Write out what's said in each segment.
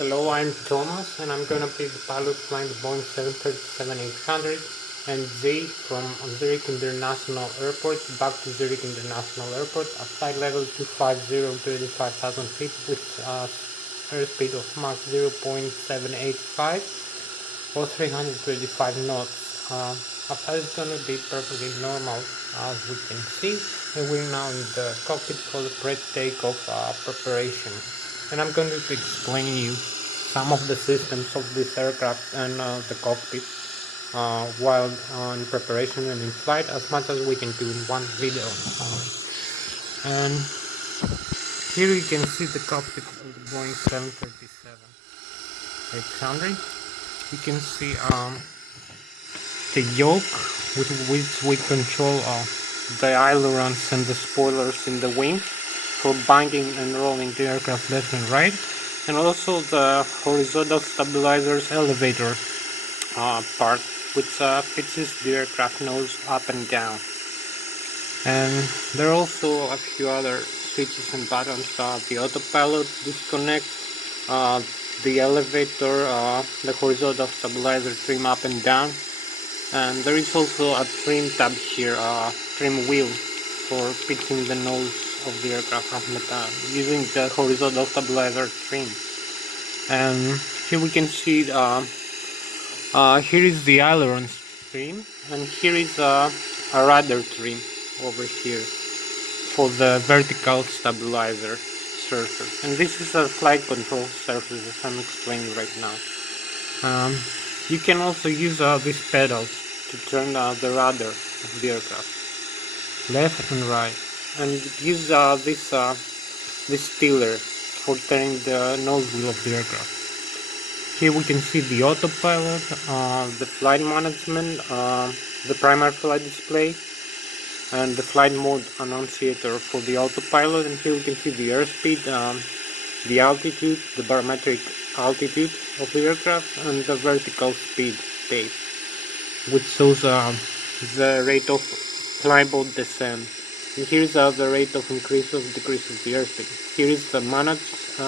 Hello, I'm Thomas and I'm gonna be the pilot flying the Boeing 737-800 and Z from Zurich International Airport back to Zurich International Airport at flight level 250, 35,000 feet with airspeed of Mach 0.785 or 325 knots. Our flight is gonna be perfectly normal as we can see, and we're now in the cockpit for the pre-takeoff preparation. And I'm going to explain you some of the systems of this aircraft and the cockpit while in preparation and in flight, as much as we can do in one video only. And here you can see the cockpit of the Boeing 737-800. You can see the yoke with which we control the ailerons and the spoilers in the wing for banging and rolling the aircraft left and right, and also the horizontal stabilizers elevator part, which fixes the aircraft nose up and down. And there are also a few other switches and buttons, the autopilot disconnect, the elevator, the horizontal stabilizer trim up and down, and there is also a trim tab here, trim wheel for pitching the nose of the aircraft up and down using the horizontal stabilizer trim. And here we can see here is the aileron trim, and here is a rudder trim over here for the vertical stabilizer surface, and this is a flight control surface as I'm explaining right now. You can also use these pedals to turn the rudder of the aircraft left and right, and use this tiller for turning the nose wheel of the aircraft. Here we can see the autopilot, the flight management, the primary flight display, and the flight mode annunciator for the autopilot. And here we can see the airspeed, the altitude, the barometric altitude of the aircraft, and the vertical speed pace, which shows the rate of climb or descent. And here is the rate of increase or decrease of the airspeed. Here is the managed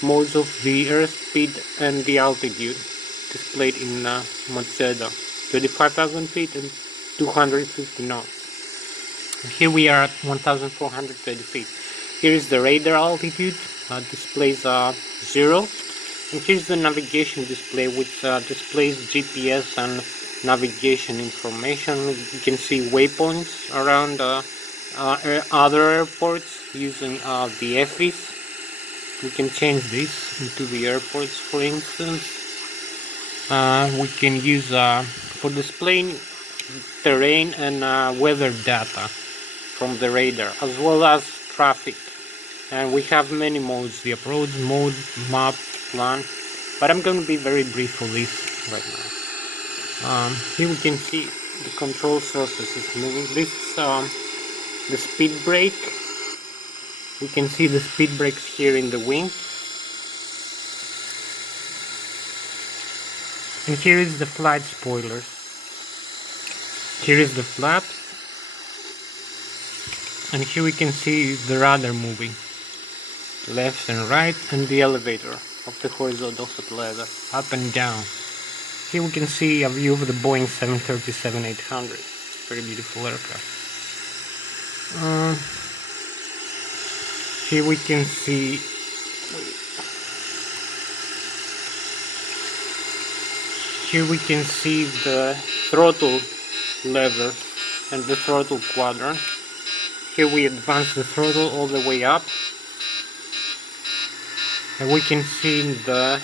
modes of the airspeed and the altitude displayed in Magenta, 25,000 feet and 250 knots. Here we are at 1,420 feet. Here is the radar altitude, displays 0, and here's the navigation display, which displays GPS and navigation information. You can see waypoints around other airports using the EFIs. We can change this into the airports, for instance. We can use for displaying terrain and weather data from the radar, as well as traffic. And we have many modes: the approach mode, map, plan, but I'm going to be very brief for this right now. Here we can see the control surfaces moving. This is the speed brake. We can see the speed brakes here in the wing. And here is the flight spoilers. Here is the flaps. And here we can see the rudder moving left and right, and the elevator of the horizontal stabilizer up and down. Here we can see a view of the Boeing 737-800. Very beautiful aircraft. Here we can see the throttle lever and the throttle quadrant. Here we advance the throttle all the way up, and we can see the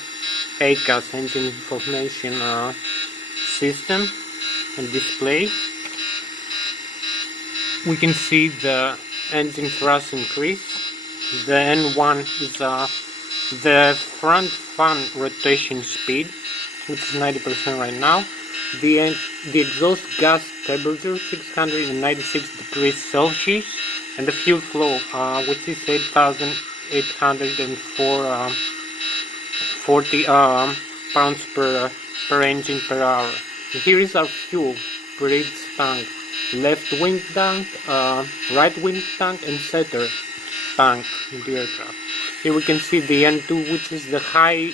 ACAS engine information system and display. We can see the engine thrust increase. The N1 is the front fan rotation speed, which is 90% right now. The exhaust gas temperature 696 degrees Celsius, and the fuel flow which is 8,840 pounds per engine per hour. And here is our fuel per each tank: left wing tank, right wing tank, and center tank in the aircraft. Here we can see the N2, which is the high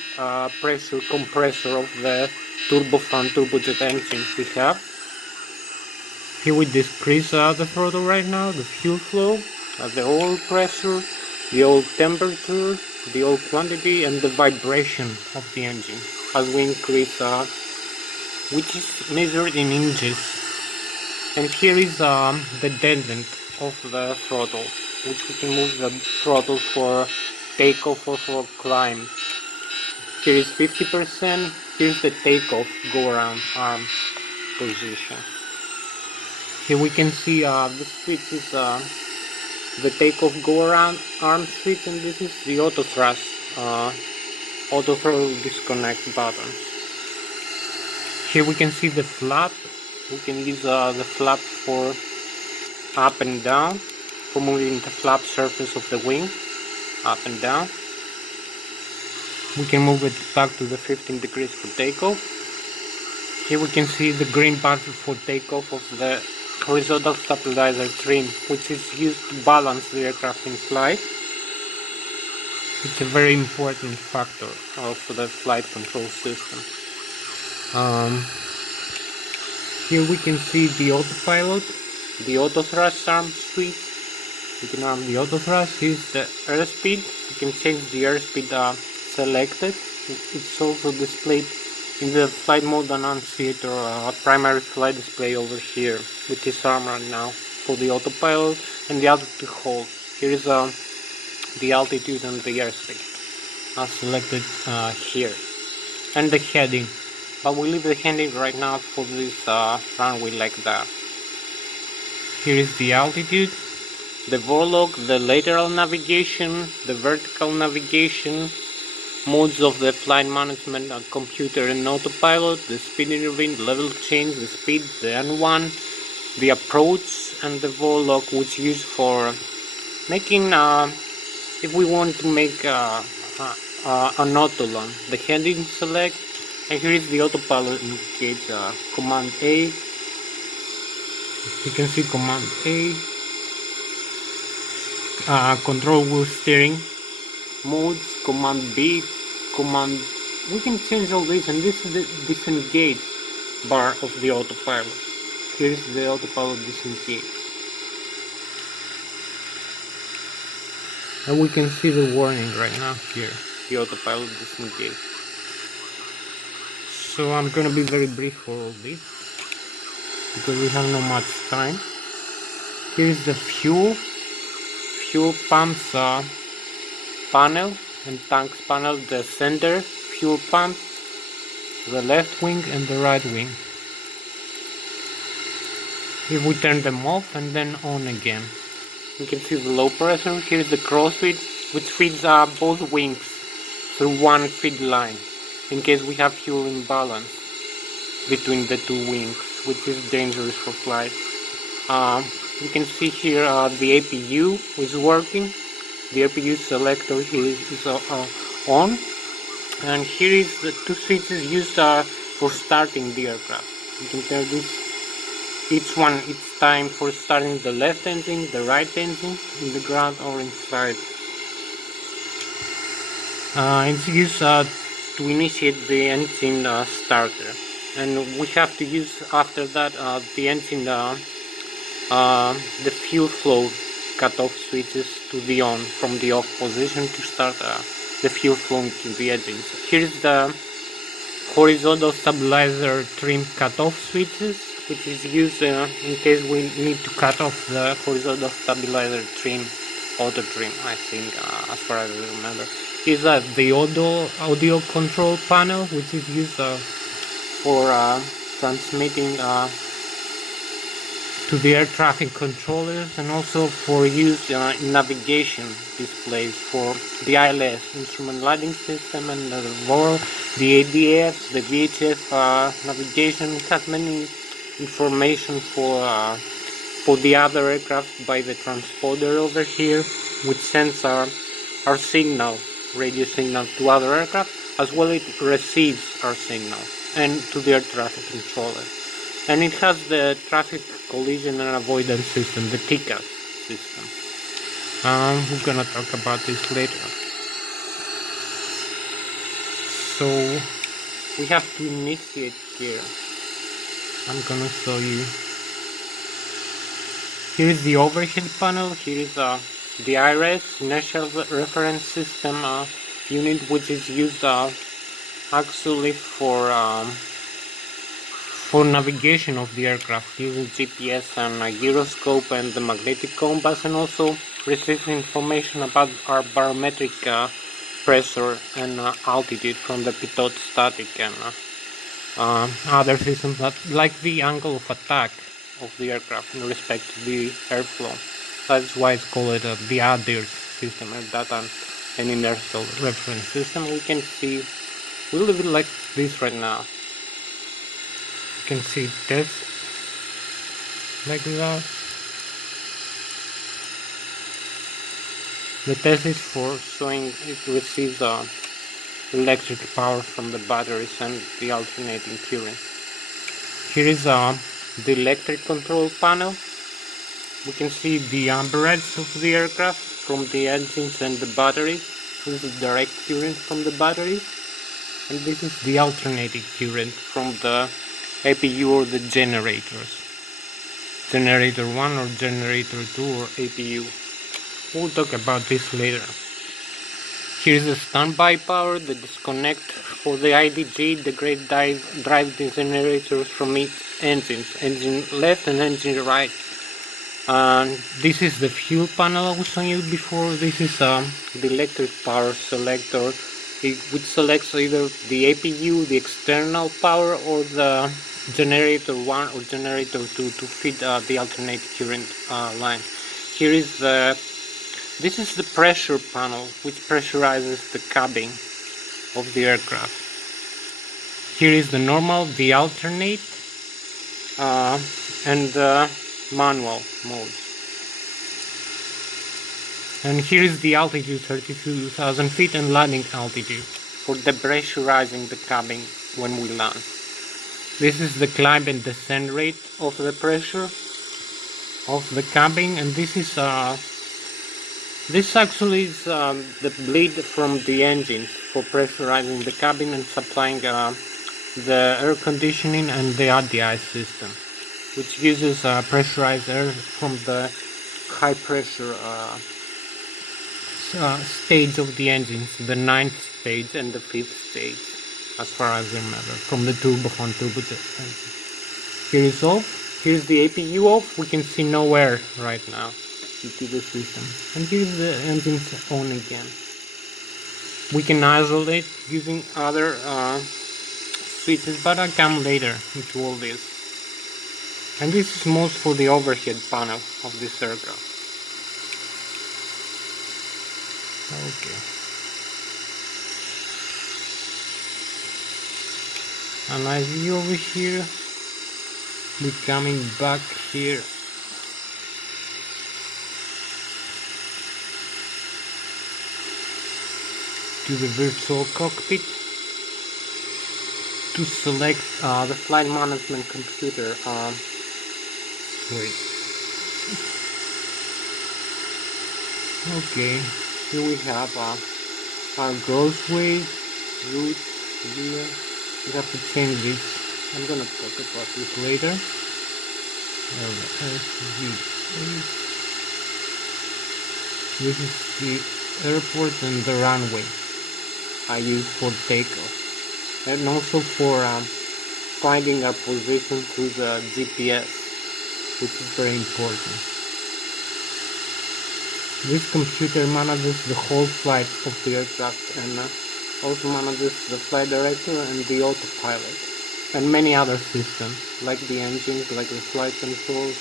pressure compressor of the turbofan turbojet engine we have. Here we decrease the throttle right now, the fuel flow, the oil pressure, the oil temperature, the oil quantity, and the vibration of the engine as we increase, which is measured in inches. And here is the dent of the throttle, which we can move the throttle for takeoff or for climb. Here is 50%, here's the takeoff go around arm position. Here we can see the switch is the takeoff go around arm switch, and this is the auto thrust, auto throttle disconnect button. Here we can see the flap. We can use the flap for up and down, for moving the flap surface of the wing up and down. We can move it back to the 15 degrees for takeoff. Here we can see the green button for takeoff of the horizontal stabilizer trim, which is used to balance the aircraft in flight. It's a very important factor of the flight control system. Here we can see the autopilot, the auto thrust arm switch. You can have the auto thrust. Here's the airspeed. You can change the airspeed selected. It's also displayed in the flight mode annunciator primary flight display over here, which is armed right now for the autopilot, and the altitude hold. Here is the altitude and the airspeed selected here, and the heading. But we leave the heading right now for this runway like that. Here is the altitude, the Vorlog, the lateral navigation, the vertical navigation, modes of the flight management, computer and autopilot, the speed interval, level change, the speed, the N1, the approach, and the Vorlog, which is used for making, if we want to make an autoland, the heading select. And here is the autopilot indicates command A. You can see command A, control wheel steering, modes, command B, command. We can change all this, and this is the disengage bar of the autopilot. Here is the autopilot disengage. And we can see the warning right now here, the autopilot disengage. So I'm gonna be very brief for all this, because we have not much time. Here is the fuel pumps panel and tanks panel, the center fuel pump, the left wing and the right wing. If we turn them off and then on again, you can see the low pressure. Here's the crossfeed, which feeds both wings through one feed line, in case we have fuel imbalance between the two wings, which is dangerous for flight. You can see here the APU is working. The APU selector here is on, and here is the two switches used for starting the aircraft. You can tell this each one it's time for starting the left engine, the right engine, in the ground or inside. It's used to initiate the engine starter, and we have to use after that the engine the fuel flow cutoff switches to the on from the off position to start the fuel flow to the engine. Here is the horizontal stabilizer trim cutoff switches, which is used in case we need to cut off the horizontal stabilizer trim, auto trim, I think, as far as I remember. Is the audio control panel, which is used for transmitting to the air traffic controllers, and also for use in navigation displays for the ILS, instrument lighting system, and the VOR, the ADF, the VHF navigation. It has many information for the other aircraft by the transponder over here, which sends our signal, radio signal, to other aircraft, as well it receives our signal and to the air traffic controller. And it has the traffic collision and avoidance system, the TCAS system. We're gonna talk about this later. So we have to initiate here. I'm gonna show you. Here is the overhead panel. Here is the IRS, Inertial Reference System unit, which is used actually for navigation of the aircraft, using GPS and a gyroscope and the magnetic compass, and also receives information about our barometric pressure and altitude from the pitot static and other systems that, like the angle of attack of the aircraft in respect to the airflow. That's why it's called the ADIRS system, and that an inertial reference system. We can see, we leave it like this right now. You can see this like that. The test is for showing it receives electric power from the batteries and the alternating current. Here is the electric control panel. We can see the amperage of the aircraft from the engines and the batteries. This is direct current from the batteries, and this is the alternating current from the APU or the generators. Generator 1 or generator 2 or APU. We'll talk about this later. Here's the standby power, the disconnect for the IDG, the great drive the generators from its engines, engine left and engine right. And this is the fuel panel I was showing you before. This is the electric power selector, which selects either the APU, the external power, or the generator 1 or generator 2 to feed the alternate current line. Here is this is the pressure panel, which pressurizes the cabin of the aircraft. Here is the normal, the alternate, and the manual mode. And here is the altitude, 32,000 feet, and landing altitude for depressurizing the cabin when we land. This is the climb and descent rate of the pressure of the cabin, and this is this actually is the bleed from the engines for pressurizing the cabin and supplying the air conditioning and the RDI system, which uses pressurized air from the high pressure stage of the engines, the 9th stage and the 5th stage, as far as I remember, from the turbofan turbojet engine. Here is off. Here's the APU off. We can see no air right now into the system. And here's the engines on again. We can isolate using other switches, but I'll come later into all this. And this is most for the overhead panel of this aircraft. Okay. And I see over here, we're coming back here. To the virtual cockpit to select the flight management computer. Wait. Okay, here we have our growth weight, route, here. We have to change this. I'm gonna talk about this later. This is the airport and the runway I use for takeoff, and also for finding our position through the GPS, which is very important. This computer manages the whole flight of the aircraft and also manages the flight director and the autopilot and many other systems like the engines, like the flight controls.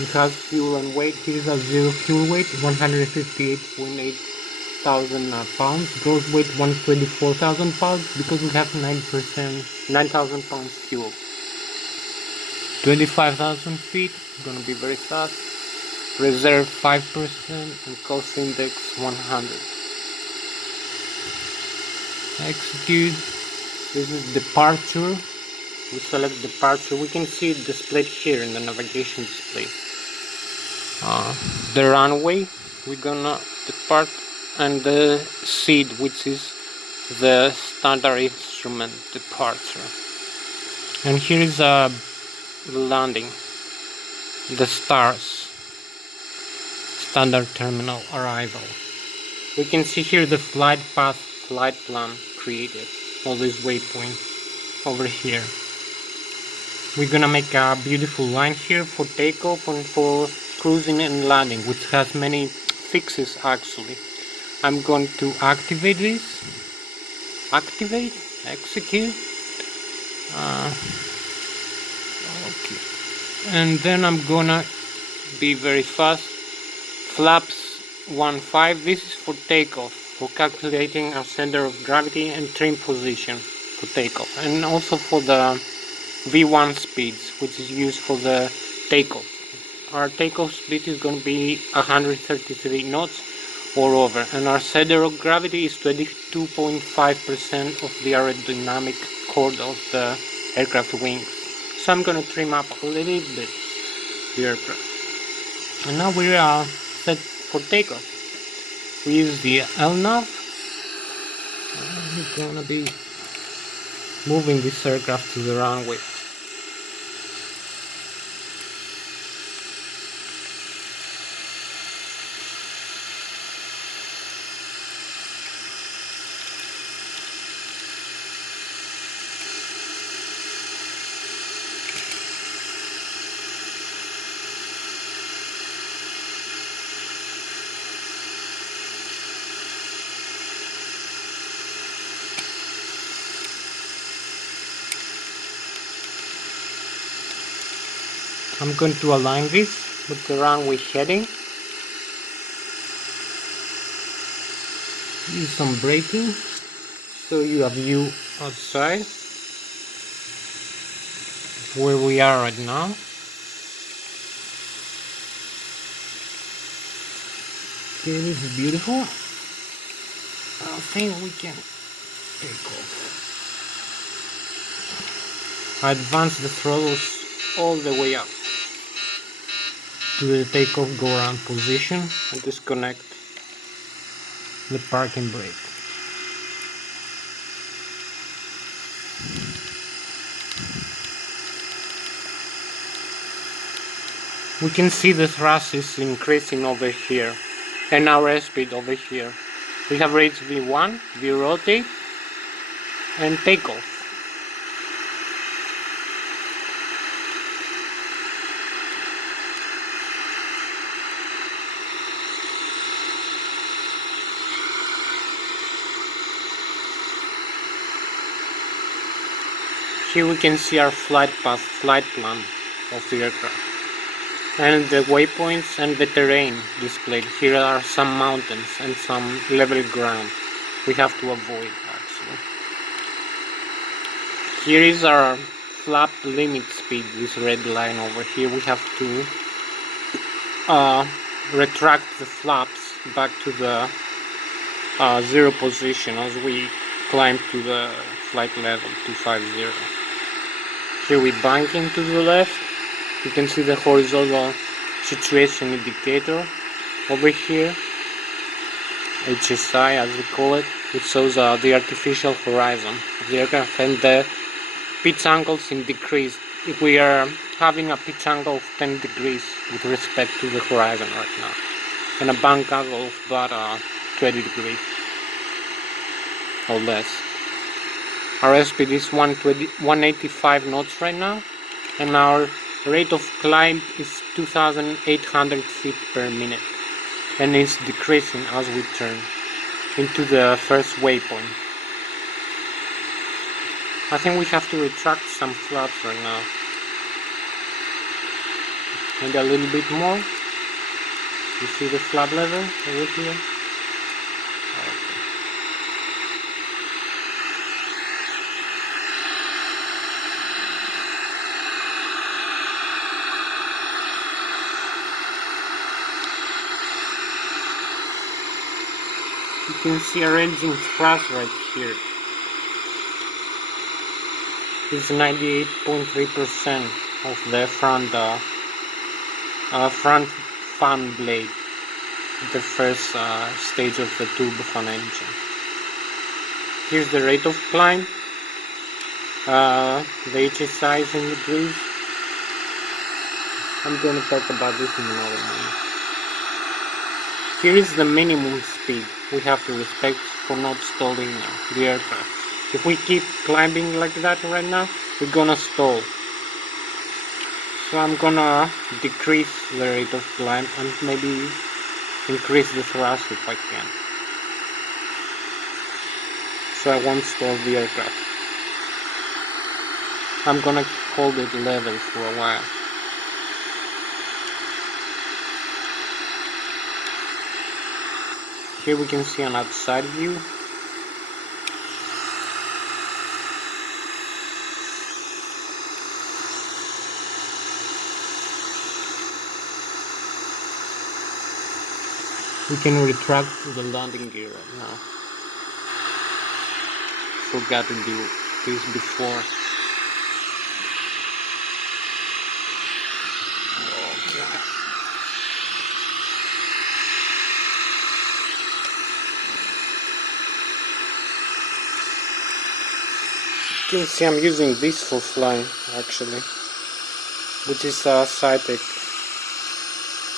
It has fuel and weight. Here is a zero fuel weight, 158.8 thousand pounds. Gross weight 124,000 pounds because we have 9,000 pounds fuel. 25,000 feet, gonna be very fast. Reserve 5% and cost index 100. Execute. This is departure. We select departure. We can see it displayed here in the navigation display. The runway, we're gonna depart, and the seat, which is the standard instrument departure. And here is a landing, the stars, standard terminal arrival. We can see here the flight path, flight plan created, all these waypoints over here. We're gonna make a beautiful line here for takeoff and for cruising and landing, which has many fixes actually. I'm going to activate this, execute, okay, and then I'm gonna be very fast. Flaps 1.5, this is for takeoff, for calculating our center of gravity and trim position for takeoff, and also for the V1 speeds, which is used for the takeoff. Our takeoff speed is going to be 133 knots or over, and our center of gravity is 22.5% of the aerodynamic chord of the aircraft wings. So I'm going to trim up a little bit the aircraft. And now we are set for takeoff. We use the LNAV. We're going to be moving this aircraft to the runway. I'm going to align this with the runway heading. Use some braking so you have view outside where we are right now. Okay, this is beautiful. I think we can take off. I advance the throttles all the way up to the takeoff go around position and disconnect the parking brake. We can see the thrust is increasing over here and our airspeed over here. We have reached V1, V-rotate and takeoff. Here we can see our flight path, flight plan of the aircraft, and the waypoints and the terrain displayed. Here are some mountains and some level ground we have to avoid actually. Here is our flap limit speed, this red line over here. We have to retract the flaps back to the zero position as we climb to the flight level 250. Here we banking to the left. You can see the horizontal situation indicator over here, HSI as we call it, which shows the artificial horizon of the aircraft, and the pitch angles in decrease. We are having a pitch angle of 10 degrees with respect to the horizon right now, and a bank angle of about 20 degrees or less. Our airspeed is 185 knots right now, and our rate of climb is 2,800 feet per minute, and it's decreasing as we turn into the first waypoint. I think we have to retract some flaps right now. Maybe a little bit more. You see the flap level over here? Okay. You can see our engine thrust right here. It's 98.3% of the front fan blade, the first stage of the turbofan engine. Here's the rate of climb, the HSI is in degrees. I'm gonna talk about this in another moment. Here is the minimum speed we have to respect for not stalling the aircraft. If we keep climbing like that right now, we're gonna stall. So I'm gonna decrease the rate of climb and maybe increase the thrust if I can. So I won't stall the aircraft. I'm gonna hold it level for a while. Here we can see an outside view. We can retract the landing gear right now. Forgot to do this before. Okay. You can see I'm using this for flying actually, which is a Cytec,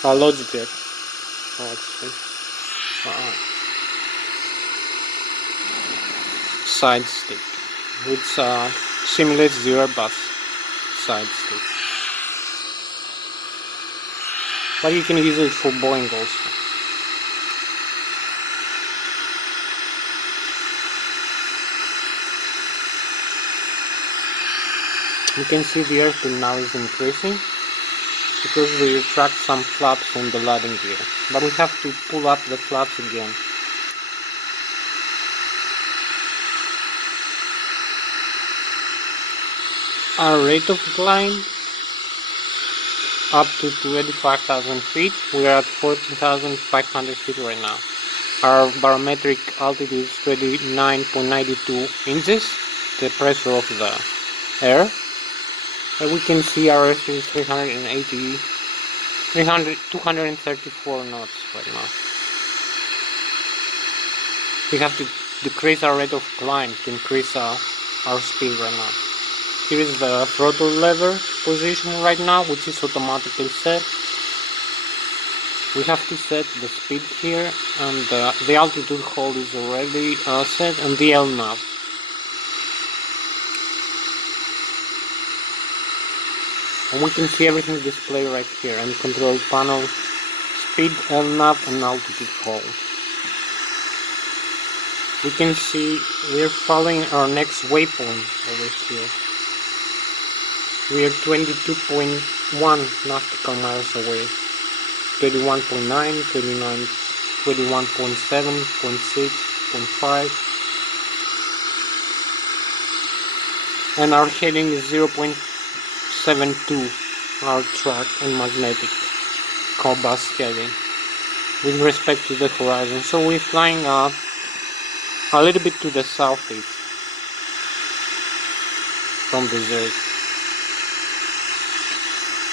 a Logitech actually. Side stick, which simulates the Airbus side stick. But you can use it for Boeing also. You can see the airfield now is increasing because we retract some flaps on the landing gear, but we have to pull up the flaps again. Our rate of climb up to 25,000 feet. We are at 14,500 feet right now. Our barometric altitude is 29.92 inches, the pressure of the air. And we can see our airspeed is 234 knots right now. We have to decrease our rate of climb to increase our speed right now. Here is the throttle lever position right now, which is automatically set. We have to set the speed here, and the altitude hold is already set, and the LNAV. And we can see everything displayed right here, and control panel, speed, LNAV, and altitude hold. We can see we're following our next waypoint over here. We are 22.1 nautical miles away. 31.9, 29, 21.7, 0.6, 0.5. And our heading is 0.72, our track and magnetic compass heading with respect to the horizon. So we're flying a little bit to the southeast from the zero.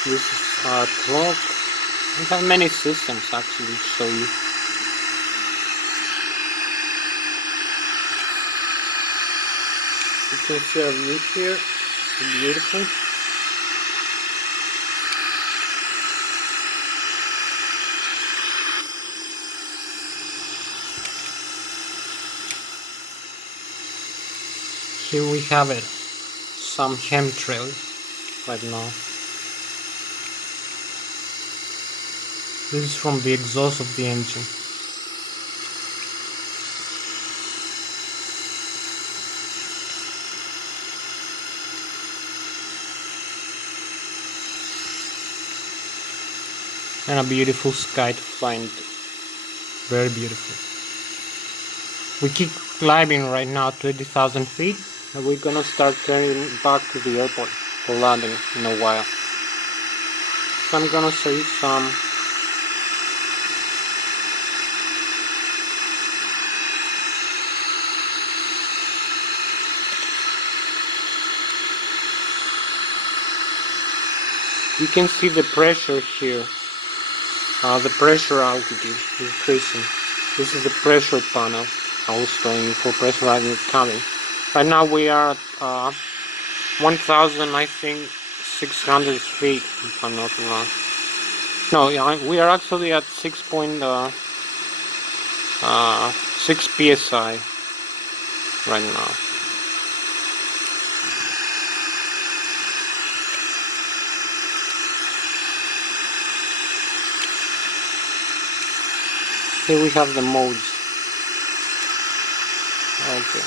This is our clock. We have many systems actually to show you. You can see our view here. It's beautiful. Here we have it. Some chemtrails right now. This is from the exhaust of the engine. And a beautiful sky to fly into. Very beautiful. We keep climbing right now 20,000 feet, and we're gonna start turning back to the airport for landing in a while. So I'm gonna show you some you can see the pressure here, the pressure altitude is increasing. This is the pressure panel. also for pressurizing the cabin. Right now we are at 1,000, I think 600 feet, if I'm not wrong. No, yeah, we are actually at 6.6 psi right now. Here we have the modes. Okay.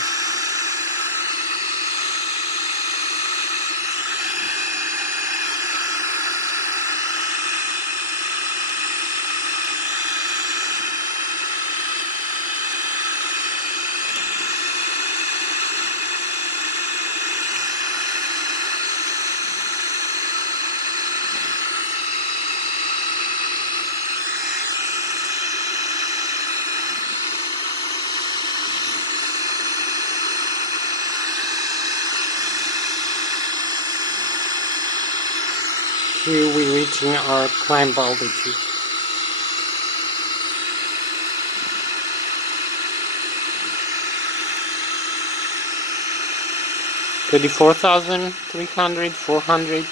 Here we're reaching our climb altitude. Thirty-four thousand 300, 400,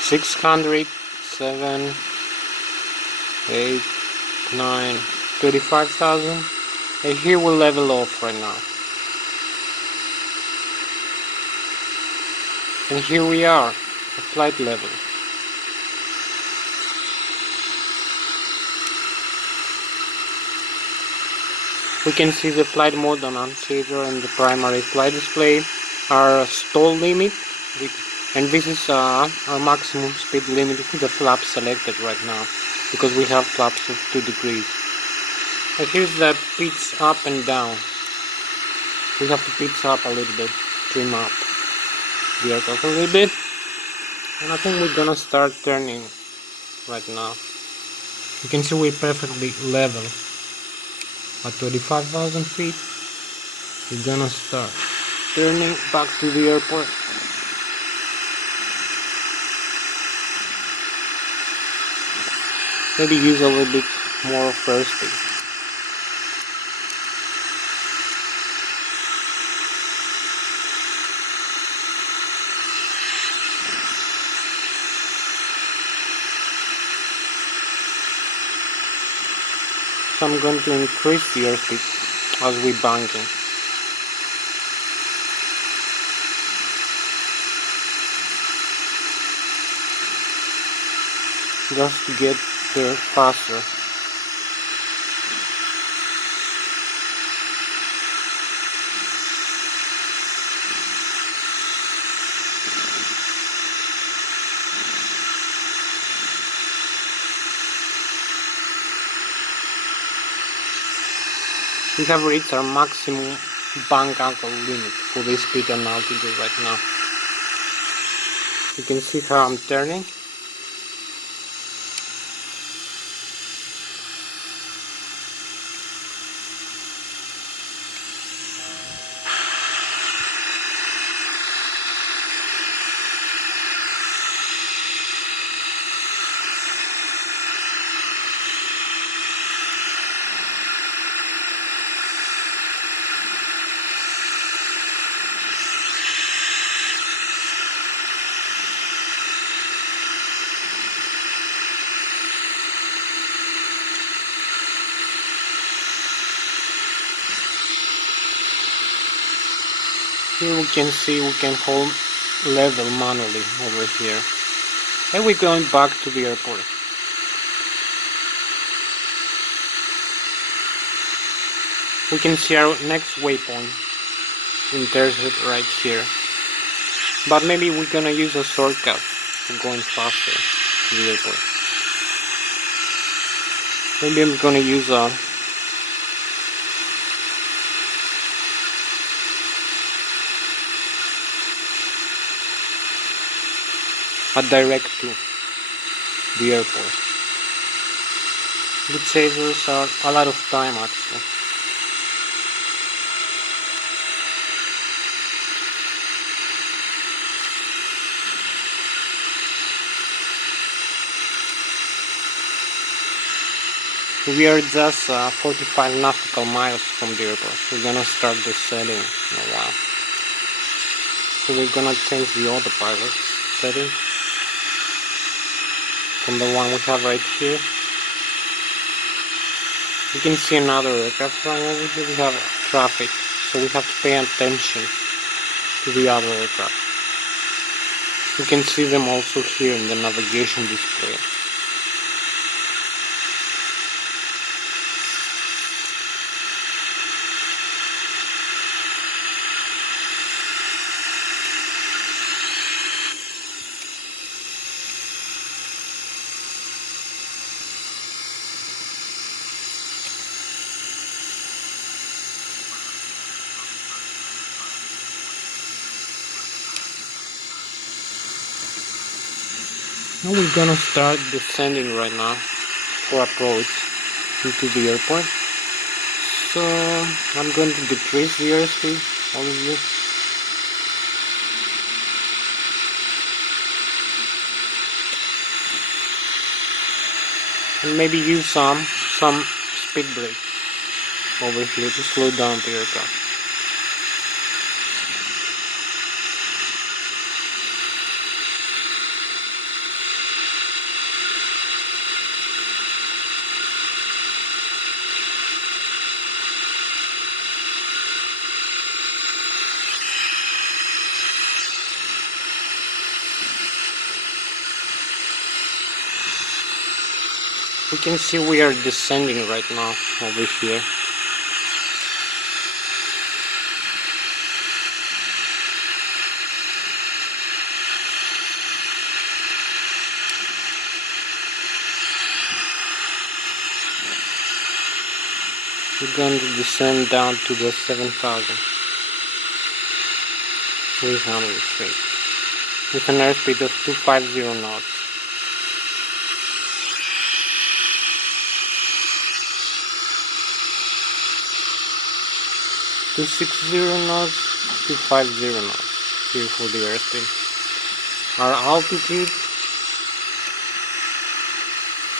600, 7, 8, 9, 35,000. And here we'll level off right now. And here we are, at flight level. We can see the flight mode on shader and the primary flight display, our stall limit, and this is our maximum speed limit with the flaps selected right now, because we have flaps of 2 degrees. And here's the pitch up and down. We have to pitch up a little bit, trim up the aircraft a little bit, and I think we're gonna start turning right now. You can see we're perfectly level at 25,000 feet. We're gonna start turning back to the airport. Maybe use a little bit more of airspeed. So I'm going to increase the airspeed as we banking. Just to get there faster. We have reached our maximum bank angle limit for this speed and altitude right now. You can see how I'm turning. Here we can see we can hold level manually over here. And we're going back to the airport. We can see our next waypoint intercept right here. But maybe we're gonna use a shortcut for going faster to the airport. Maybe I'm gonna use a direct to the airport. It saves us a lot of time actually. We are just 45 nautical miles from the airport. We're gonna start descending in a while. So we're gonna change the autopilot setting from the one we have right here. You can see another aircraft flying over here. We have traffic, so we have to pay attention to the other aircraft. You can see them also here in the navigation display. Now we're gonna start descending right now for approach into the airport. So I'm going to decrease the airspeed, all of you. And maybe use some speed brake over here to slow down the aircraft. We can see we are descending right now over here. We're going to descend down to the 7,300 feet with an airspeed of 250 knots. 260 knots, 250 knots here for the airspeed. Our altitude,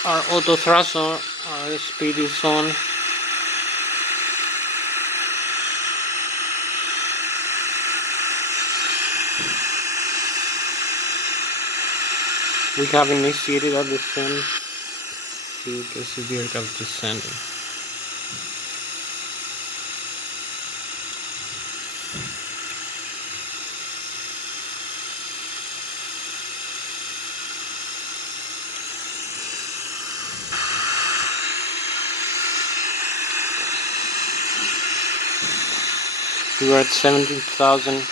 our auto thrust, our speed is on. We have initiated our descent. You can see the aircraft descending. We are at 17,000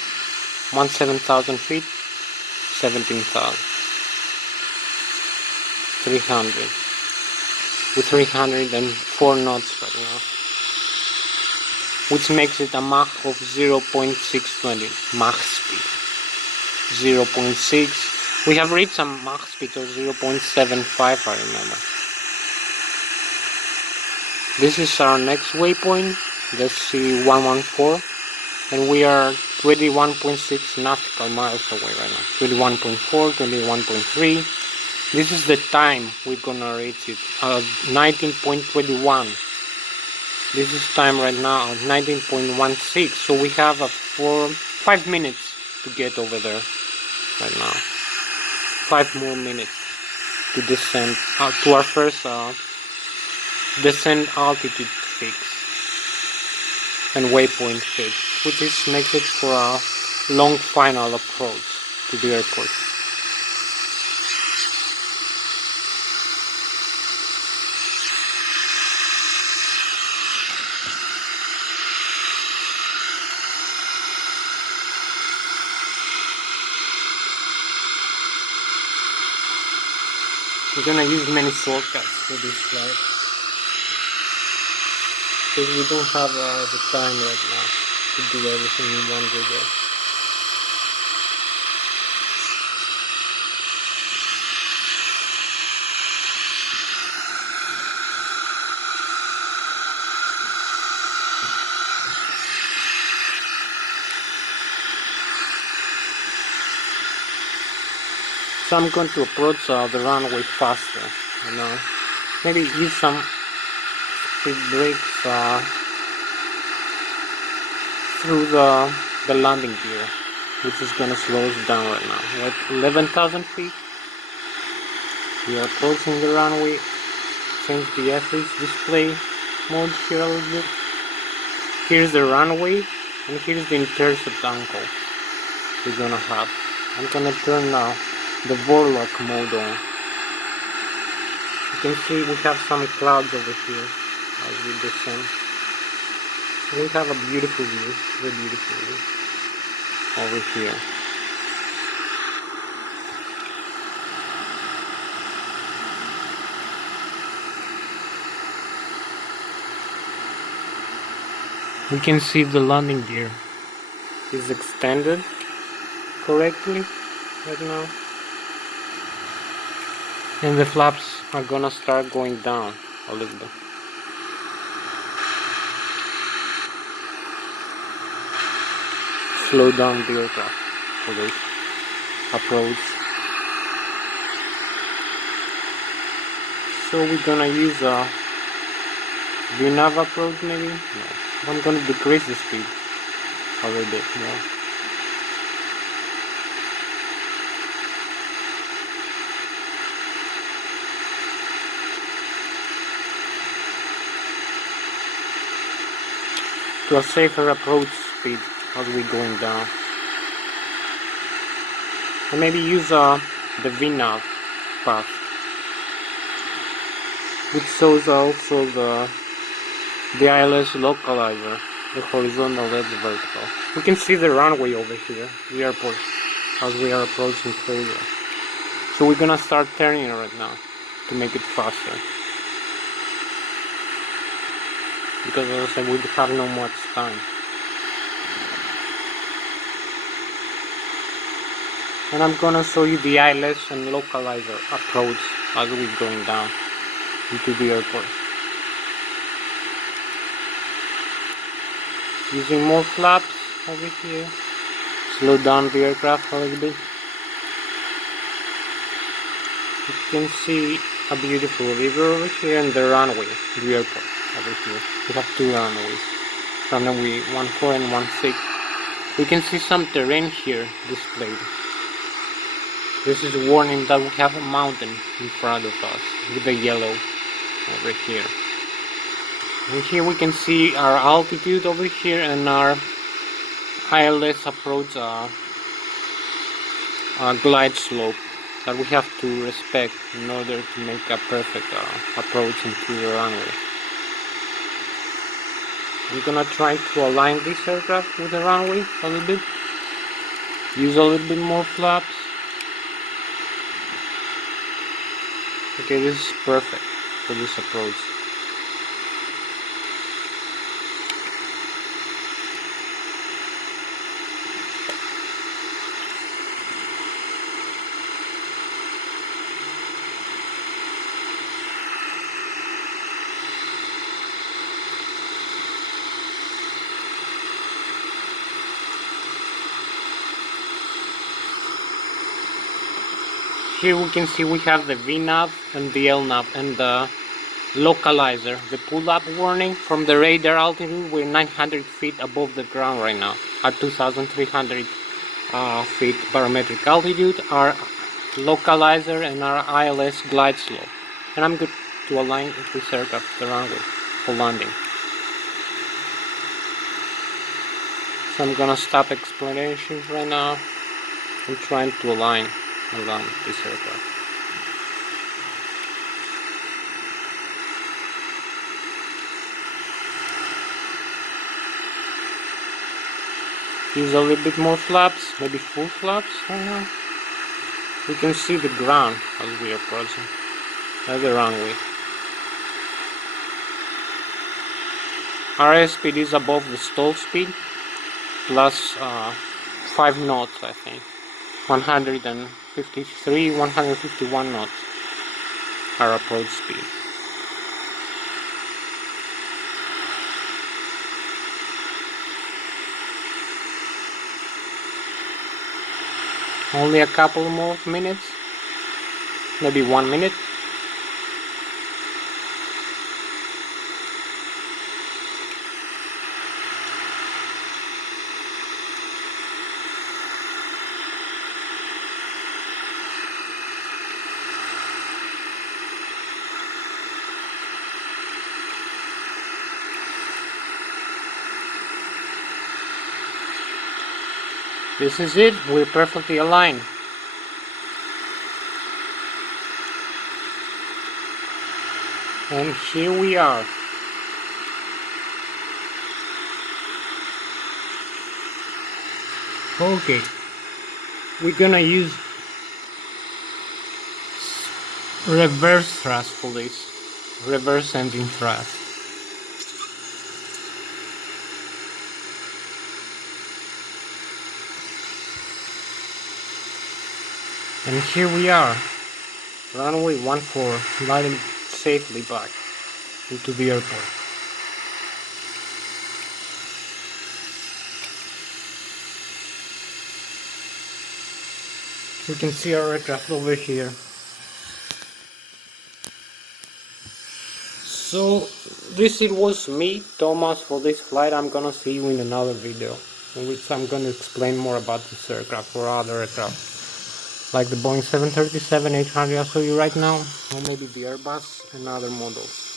feet, 17,300 with 304 knots right now, which makes it a Mach of 0.620 Mach speed. 0.6. We have reached a Mach speed of 0.75, I remember. This is our next waypoint. Let's see, 114. And we are 21.6 nautical miles away right now. 21.4, 21.3. This is the time we're gonna reach it. 19.21. This is time right now at 19.16. So we have 5 minutes to get over there right now. 5 more minutes to descend to our first descent altitude fix and waypoint fix, which makes it for a long final approach to the airport. We're gonna use many shortcuts for this flight because we don't have the time right now to do everything in one video. So I'm going to approach the runway faster, you know. Maybe use some speed brakes through the landing gear, which is gonna slow us down right now. We're at 11,000 feet. We are approaching the runway. Change the FH display mode here a little bit. Here's the runway, and here's the intercept angle we're gonna have. I'm gonna turn now the Vorlock mode on. You can see we have some clouds over here as we descend. We have a beautiful view, very beautiful view over here. We can see the landing gear is extended correctly right now, and the flaps are gonna start going down a little bit. Slow down the aircraft for this approach. So we're gonna use a VNAV approach maybe? No. I'm gonna decrease the speed a little bit more. To a safer approach speed as we're going down. And maybe use the VNAV path, which shows also the Lszh localizer, the horizontal and the vertical. We can see the runway over here, the airport, as we are approaching closer. So we're gonna start turning right now to make it faster. Because as I said, we have no much time. And I'm gonna show you the Lszh and localizer approach as we're going down into the airport. Using more flaps over here, slow down the aircraft a little bit. You can see a beautiful river over here and the runway, the airport over here. We have two runways, runway 14 and 16. We can see some terrain here displayed. This is a warning that we have a mountain in front of us with the yellow over here. And here we can see our altitude over here and our Lszh approach glide slope that we have to respect in order to make a perfect approach into the runway. I'm gonna try to align this aircraft with the runway a little bit. Use a little bit more flaps. Okay, this is perfect for this approach. Here we can see we have the VNAV and the LNAV and the localizer, the pull-up warning from the radar altitude. We're 900 feet above the ground right now, at 2,300 feet barometric altitude, our localizer and our Lszh glide slope. And I'm good to align this aircraft to the runway for landing. So I'm gonna stop exploration right now. I'm trying to align around this aircraft. Use a little bit more flaps, maybe full flaps right now. We can see the ground as we are approaching. That's the runway. Our airspeed is above the stall speed, plus 5 knots, I think. 153, 151 knots, our approach speed. Only a couple more minutes, maybe 1 minute. This is it, we're perfectly aligned. And here we are. Okay, we're gonna use reverse thrust for this, reverse engine thrust. And here we are, runway 14, gliding safely back into the airport. You can see our aircraft over here. So this it was me, Thomas, for this flight. I'm gonna see you in another video in which I'm gonna explain more about this aircraft or other aircraft like the Boeing 737-800 I show you right now, or maybe the Airbus and other models.